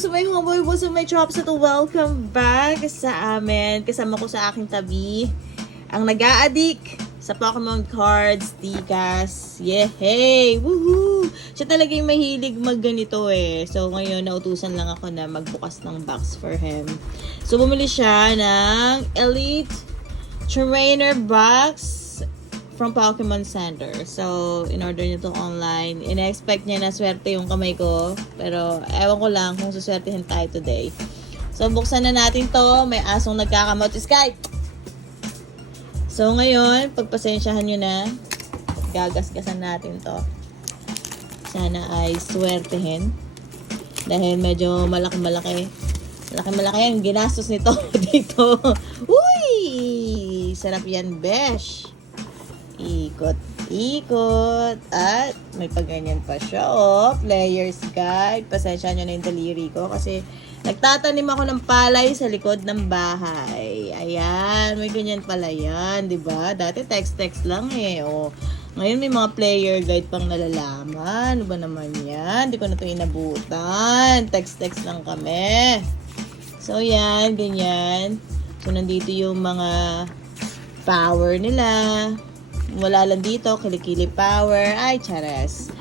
what's up my homeboy, what's up my chops, at welcome back sa amin. Kasama ko sa aking tabi ang nag-a-addict sa Pokemon cards, Tikas. Yehey! Woohoo! Siya talaga yung mahilig magganito eh. So ngayon, nautusan lang ako na magbukas ng box for him. So bumili siya ng Elite Trainer Box from Pokemon Center. So, in-order niya to online. In-expect niya na swerte yung kamay ko. Pero, ewan ko lang kung suswertehin tayo today. So, buksan na natin to. May asong nagkakamot. Sky! So, ngayon, pagpasensyahan nyo na. Gagasgasan natin to. Sana ay swertehin. Dahil medyo malaki-malaki. Malaki-malaki ang ginastos nito dito. Uy! Sarap yan, besh! Ikot, ikot. At may pagganyan pa siya. Oh, player's guide. Pasensya nyo na yung daliri ko kasi nagtatanim ako ng palay sa likod ng bahay. Ayan, may ganyan pala yan, diba? Dati text-text lang eh. Oh. Ngayon may mga player guide pang nalalaman. Ano ba naman yan? Hindi ko na ito inabutan. Text-text lang kami. So, yan, ganyan. So, nandito yung mga power nila. Wala lang dito, kilikili power. Ay, charas.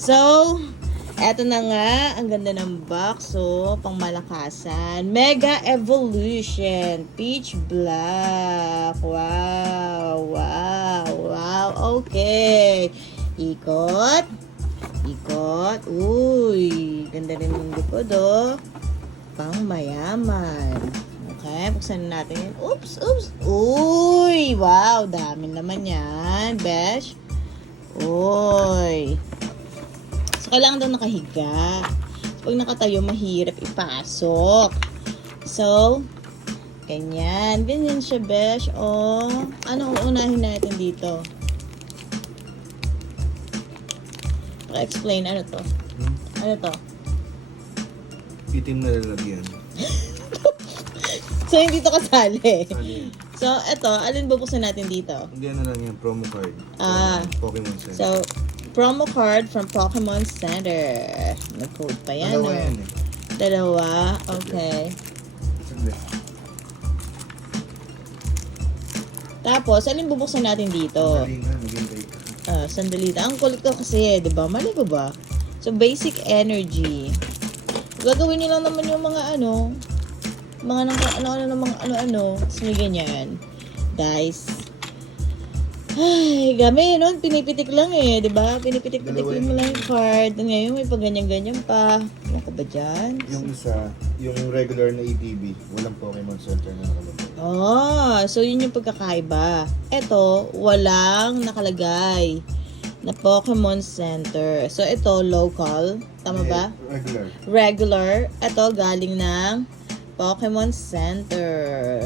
So, eto na nga. Ang ganda ng box. So, pang malakasan. Mega Evolution. Peach Black. Wow. Wow. Wow. Okay. Ikot. Ikot. Uy. Ganda rin ng likod, oh. Pang mayaman. Okay, buksan na natin yan. Oops, oops. Uy, wow, dami naman yan, besh. Uy. So, kailangan daw nakahiga. So, pag nakatayo, mahirap ipasok. So, ganyan. Ganyan siya, besh. Oh, ano unahin natin dito? Paka-explain, ano to? Ano to? Itim na lalagyan. So, hindi to kasali. So, eto, alin bubuksan natin dito? Hindi na lang yan, promo card. Pokemon Center. So, promo card from Pokemon Center. May code pa yan. Dalawa yan eh. Dalawa? Okay. Saglit. Tapos, alin bubuksan natin dito? Sandali nga, maghintay ka. Sandali. Ang kulit ko kasi, di ba? Mali ko ba? So, basic energy. Gagawin nyo lang naman yung mga mga ano, tapos may ganyan. Guys. Ay, gamay, no? Pinipitik lang eh, di ba? Pinipitik-pitik mo lang yung card. Ngayon, may pag-ganyan-ganyan pa. Ano ka ba dyan? Yung isa, yung regular na ETB, walang Pokemon Center na nakalagay. Oh, so yun yung pagkakaiba. Ito, walang nakalagay na Pokemon Center. So, ito, local. Tama ba? Regular. Regular. Ito, galing ng Pokemon Center.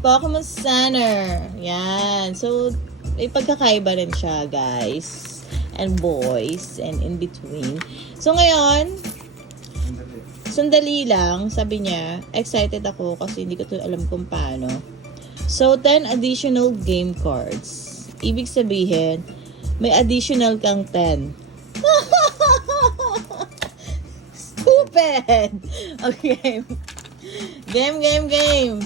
Pokemon Center. Yan. So, may pagkakaiba rin siya, guys. And boys. And in between. So, ngayon, sandali lang, sabi niya, excited ako kasi hindi ko to alam kung paano. So, 10 additional game cards. Ibig sabihin, may additional kang 10. Stupid! Okay. Game.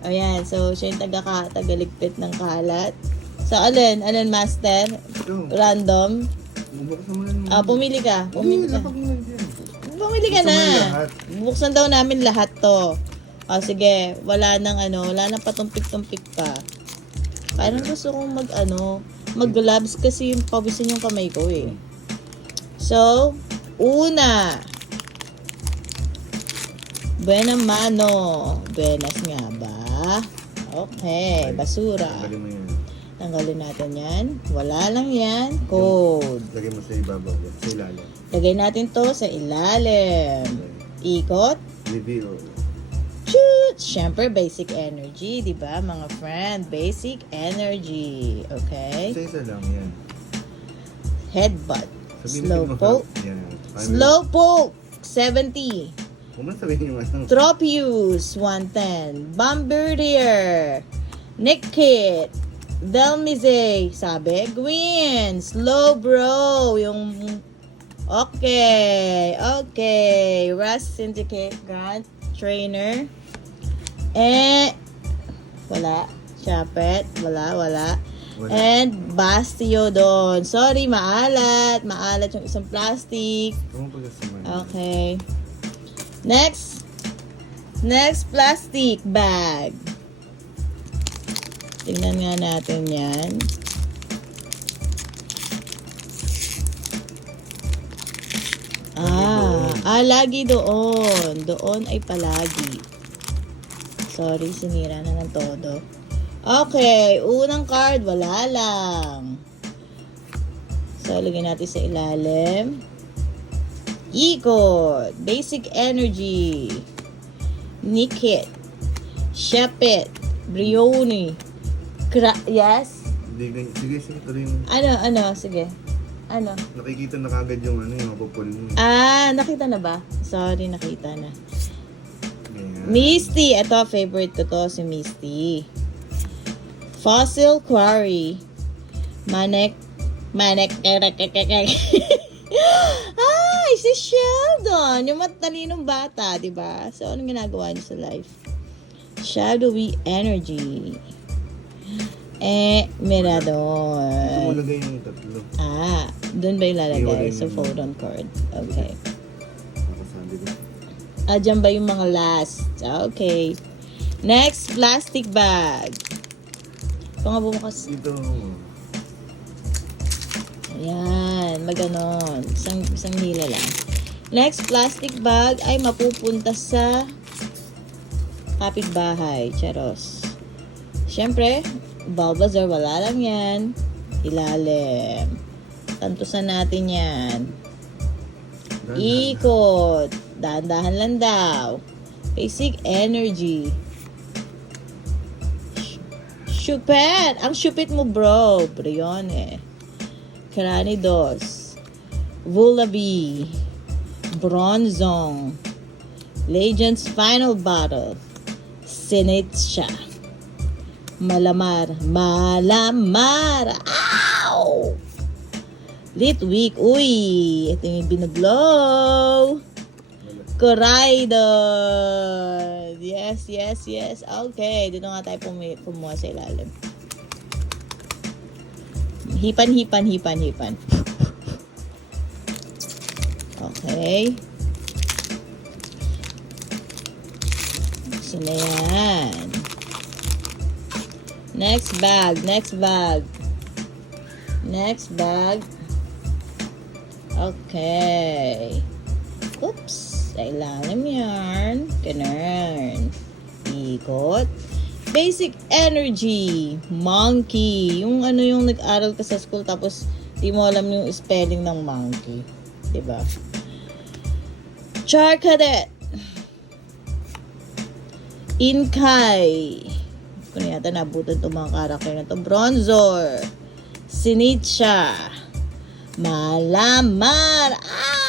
Ayan. So, siya yung tagaligpit ng kalat. So, alin, master? Ito. Random? Bubuksan mo na naman. Pumili ka. Pumili ka. Pumili ka Gusto na. mo yung lahat? Buksan daw namin lahat to. Sige. Wala nang patumpik-tumpik pa. Parang gusto kong mag-gloves kasi yung pawisan yung kamay ko eh. So, una. Buena mano. Buenas nga ba? Okay. Basura. Lagay mo yan. Tanggalin natin yan. Wala lang yan. Code. Lagay mo sa ibabaw. Sa ilalim. Lagay natin to sa ilalim. Ikot. Reveal. Shoot! Siyempre, basic energy. Diba, mga friend? Basic energy. Okay? Isa-isa lang yan. Headbutt. Sabihin Slowpoke. Yan. Slowpoke. 70. Huwag mo na sabihin yung ano. Tropius. 110. Bombardier. Nickit. Delmize. Sabi. Gwyn. Slowbro. Yung Okay. Okay. Rust Syndicate Grant Trainer. Wala. Chapet. Wala. Wala. And Bastiodon. Sorry, maalat. Maalat yung isang plastic. Okay. Next plastic bag. Tingnan nga natin yan. Lagi doon. Doon ay palagi. Sorry, sinira na ng todo. Okay, unang card, wala lang. So, lagyan natin sa ilalim. Ikot, Basic Energy, Nikit, Shepit, Brioni, yes? Sige, tuloy mo. Sige. Ano? Nakikita na kagad yung yung mapupul mo. Nakita na ba? Sorry, nakita na. Yeah. Misty, ito, favorite ko to, si Misty. Fossil Quarry, Manek, si Sheldon, yung matalinong bata, di ba? So, anong ginagawa niya sa life? Shadowy Energy. Mirador. Ito mo lagay yung tatlo. Doon ba yung lalagay? Iwalay Sa mo. photon card. Okay. Nakasabi ko. Dyan ba yung mga last? Okay. Next, plastic bag. Ito nga bumukas. Dito. Ayan, maganon. Isang hila lang. Next, plastic bag ay mapupunta sa kapitbahay. Charos. Siyempre, Bulbasaur, wala lang yan. Ilalim. Tantusan natin yan. Ikot. Dahan-dahan lang daw. Basic Energy. Shupet. Ang shupit mo, bro. Brione. Cranidos. Vullaby. Bronzong. Legends Final Battle. Sinitcha. Malamar. Ow! Litwick. Uy! Ito yung binaglow. Coraidon. Yes. Okay. Dito nga tayo pumuha sa ilalim. Hipan. Okay. So na yan. Next bag. Okay. Oops. Sa ilalim yan. Ganun. Ikot. Basic Energy. Monkey. Yung yung nag-aral ka sa school tapos di mo alam yung spelling ng monkey. Diba? Charcadet. Inkay. Kung yata nabutan itong mga karakter na ito. Bronzor. Sinitcha. Malamar.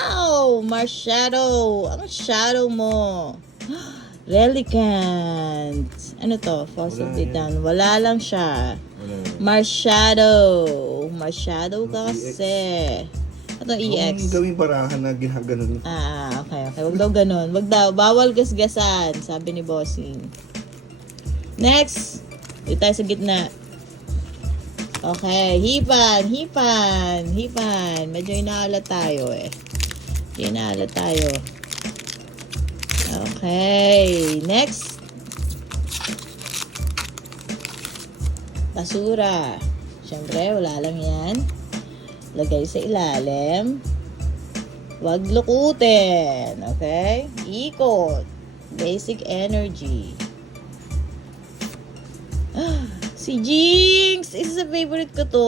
Ow! Marshadow. Ang shadow mo. Relicant. Ano to? Fossil Titan. Wala lang siya. Marshadow ka kasi. Ito EX. Gawing parahan na ginaganon. Okay. Wag daw ganun. Wag daw. Bawal gasgasan. Sabi ni Bossing. Next. Dito tayo sa gitna. Okay. Hipan. Medyo inaalat tayo eh. Okay. Next. Basura. Siyempre, wala lang yan. Lagay sa ilalim. Huwag lukutin. Okay? Ikot. Basic Energy. Si Jinx! Isa sa favorite ko to.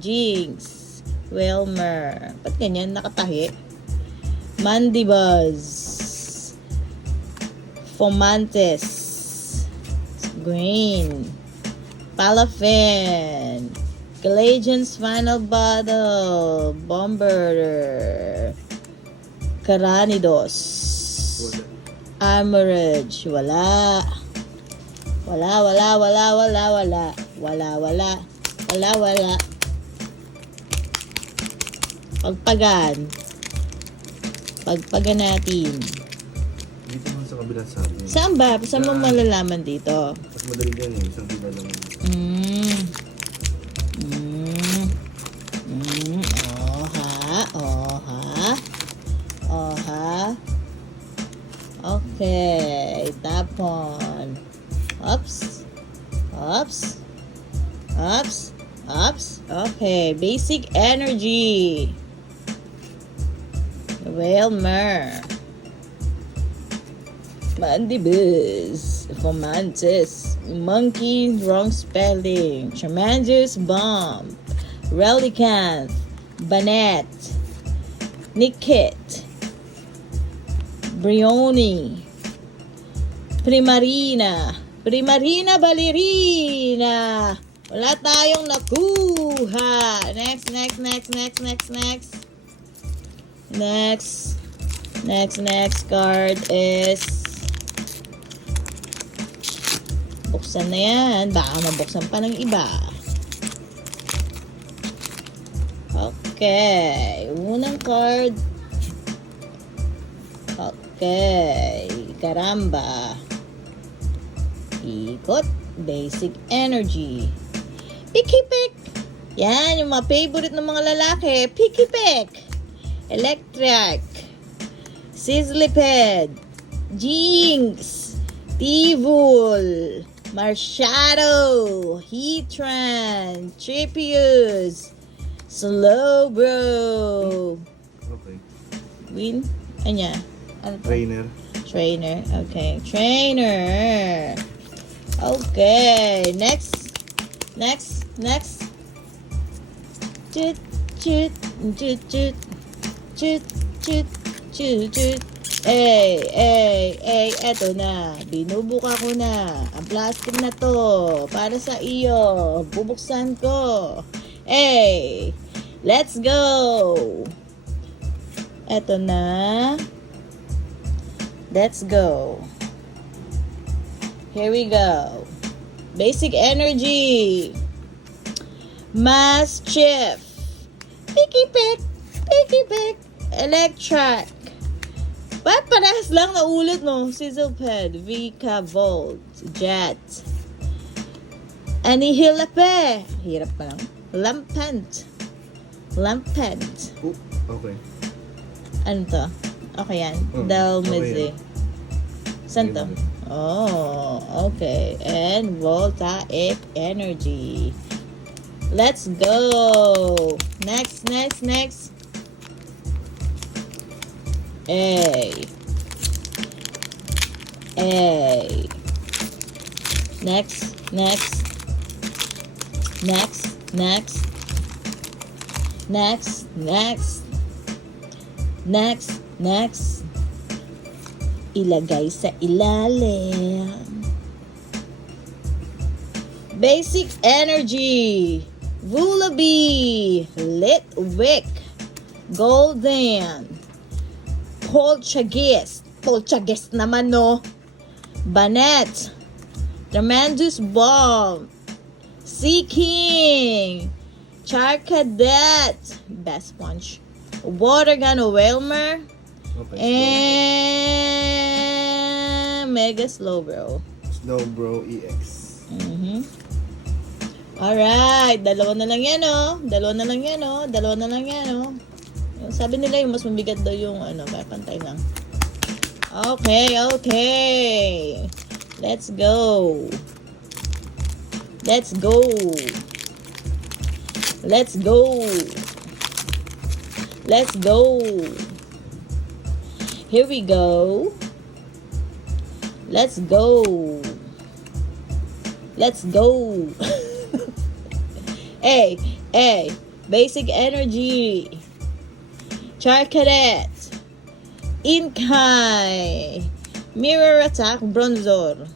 Jinx. Wilmer. Ba't ganyan? Nakatahi. Mandibuzz. Fomantis. Green. Palafin. Galatians Final Battle. Bomber. Caranidos. Armorage. Wala. Pagpagan. Pagpagan natin. Dito man sa kabila sa akin. Saan ba? Saan mo malalaman dito? Mas madali dyan eh. Isang pila lang. Oha. Oha. Okay. Tapon. Ups. Ups. Ups. Ups. Okay. Basic energy. Whalmer. Mandibus. Fomantis. Monkey, wrong spelling. Tremendous bomb. Relicanth. Banet. Nikit. Brioni. Primarina. Primarina ballerina. Wala tayong nakuha. Next. Next card is buksan na yan. Baka mabuksan pa ng iba. Okay. Unang card. Okay. Karamba. Ikot. Basic energy. Picky pick. Yan, yung mga favorite ng mga lalaki. Picky pick. Electric. Sizzliped. Jinx. Tivul. Marshadow. Heatran. Tripius. Slowbro. Okay. Win? Anya? Ano to? Trainer. Trainer. Okay. Trainer. Okay. Next. Chut. Eto na. Binubuka ko na. Ang plastic na to. Para sa iyo. Bubuksan ko. Let's go. Eto na. Let's go. Here we go. Basic energy. Mischief. Picky pick. Electric. Ba't parehas lang na ulit no? Sizzleped. Vika Volt. Jet. Annihilape. Hirap pa lang. Lampent. Oh, okay. Ano to? Okay yan. Oh, Dalmizi. okay. Saan to? Oh, okay. And Voltaic Energy. Let's go. Next. A. Next. Ilagay sa ilalim. Basic energy. Vullaby. Litwick. Golden. Poltergeist naman no. Banet. Tremendous Bomb. Sea King. Charcadet. Best Punch. Water Gun Whalmer. Okay. And Mega Slowbro. Snowbro EX. Alright, dalawa na lang yan oh. Sabi nila yung mas mabigat daw yung ano, kaya pantay lang. Okay. Let's go. Here we go. Let's go. Hey. Basic energy. Charcadet. Inkai. Mirror Attack Bronzor.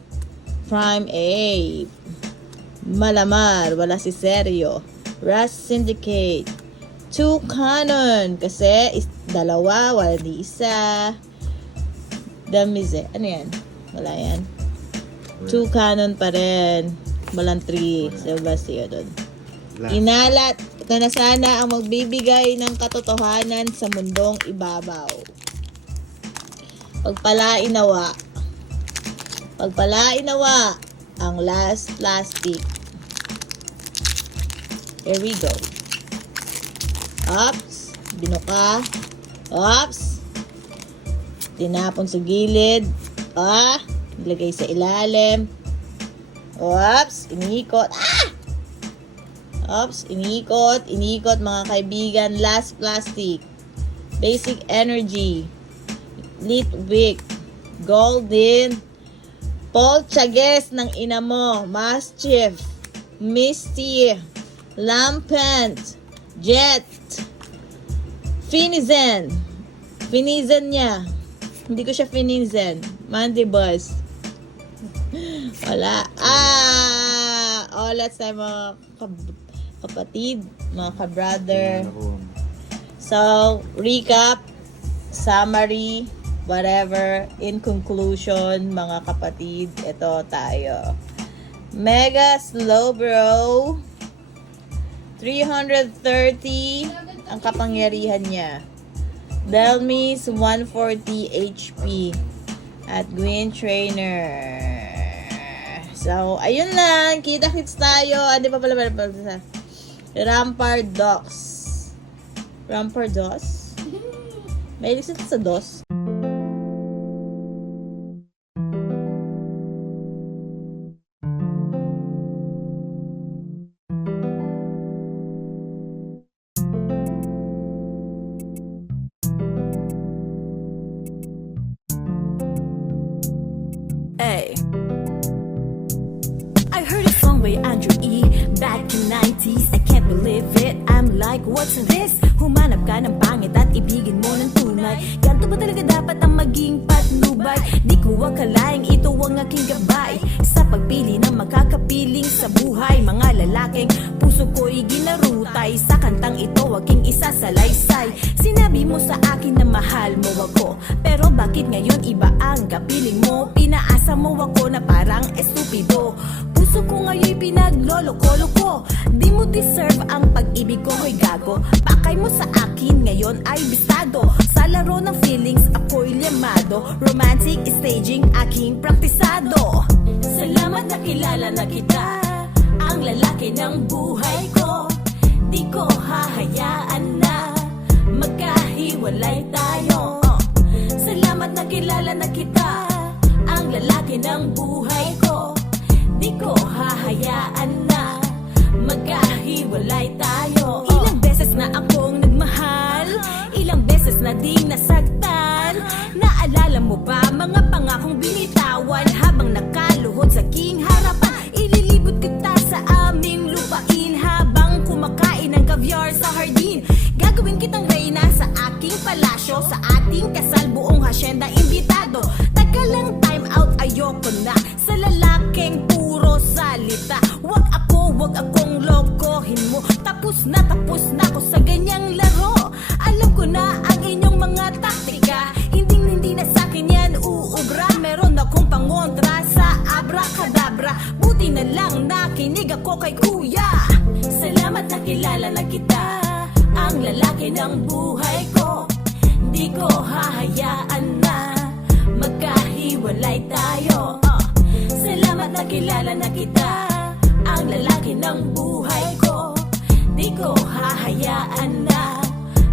Prime Ape. Malamar. Wala si Seryo. Rust Syndicate. 2 Cannon. Kasi dalawa. Wala di isa. Damize. Ano yan? Wala yan. 2 Cannon pa rin. Walang 3. Sebastio doon. Last. Inalat, ito na sana ang magbibigay ng katotohanan sa mundong ibabaw. Pagpalain nawa ang last plastic. Here we go. Ops, binuka. Ops, tinapon sa gilid. Nilagay sa ilalim. Ops, inikot. Ops, inikot mga kaibigan. Last plastic. Basic energy. Litwick. Golden. Polchages ng ina mo. Mischief. Misty. Lampant. Jet. Finizen. Finizen niya. Hindi ko siya finizen. Mandibus. Wala. Let's say mga kapatid, mga ka-brother. So, recap, summary, whatever, in conclusion, mga kapatid, ito tayo. Mega slow bro, 330 ang kapangyarihan niya. Delmis 140 HP at Gwyn Trainer. So, ayun lang. Kita-kits tayo. Di pa pala sa Rampart Docs. Rampart Dos? May listed sa Dos. Hey, I heard a song by Andrew E. back in 90s. I can't believe it. I'm like, what's this? Humanap ka ng pangit at ibigin mo ng tunay. Ganto ba talaga dapat ang maging patnubay? Di ko akalaing ito ang aking gabay sa pagpili ng makakapiling sa buhay. Mga lalaking puso ko'y ginarutay sa kantang ito, aking isasalaysay. Sinabi mo sa akin na mahal mo ako, pero bakit ngayon iba ang kapiling mo? Pinaasa mo ako na parang estupido. Puso ko ngayon'y pinagloloko-loko. Di mo deserve ang pag-ibig ko, hoy gago. Pakay mo sa akin ngayon ay bistado. Sa laro ng feelings ako'y llamado. Romantic staging aking praktisado. Salamat na kilala na kita, ang lalaki ng buhay ko. Di ko hahayaan na magkahiwalay tayo. Salamat na kilala na kita, ang lalaki ng buhay ko. Di ko hahayaan na magkahiwalay tayo. Ilang beses na akong nagmahal, ilang beses na ding nasaktan. Naalala mo ba mga pangakong binitawan habang nakaluhod sa aking harapan? Ililibot kita sa aming lupain habang kumakain ng caviar sa hardin. Gagawin kitang reyna sa aking palasyo, sa ating kasal buong hasyenda imbitado. Taga lang, time out, ayoko na sa lalaking puro salita. Wag akong lokohin mo. Tapos na ako sa ganyang laro. Alam ko na ang inyong mga taktika. Hindi na sa'kin yan uubra. Meron akong pangontra sa abracadabra. Buti na lang nakinig ako kay kuya. Salamat na kilala na kita, ang lalaki ng buhay ko. Di ko hahayaan na magkahiwalay tayo. Salamat na kilala na kita, ang lalaki ng buhay ko. Di ko hahayaan na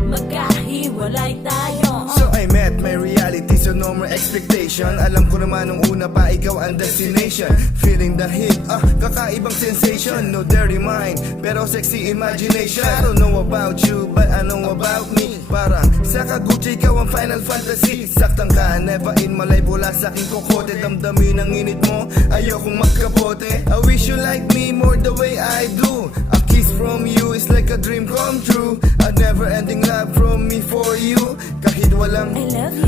magkahiwalay tayo. So I met my reality, so no more expectation. Alam ko naman nung una pa ikaw ang destination. Feeling the hit, kakaibang sensation. No dirty mind, pero sexy imagination. I don't know about you, but I know about me. Parang sa Kaguchi, ikaw ang final fantasy. Saktang ka, never in my life, wala sa aking kokote. Damdamin ang init mo, ayokong magkapote. I wish you like me more the way I do. A kiss from you is like a dream come true. A never ending love from me for you. Kahit walang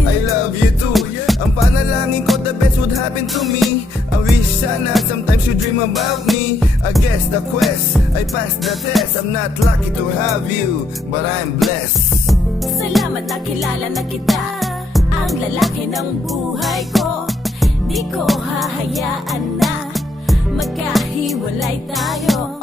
I love you too. Ang panalangin ko, the best would happen to me. I wish sana sometimes you dream about me. I guess the quest, I passed the test. I'm not lucky to have you, but I'm blessed. Salamat na kilala na kita, ang lalaki ng buhay ko. Di ko hahayaan na magkahiwalay tayo.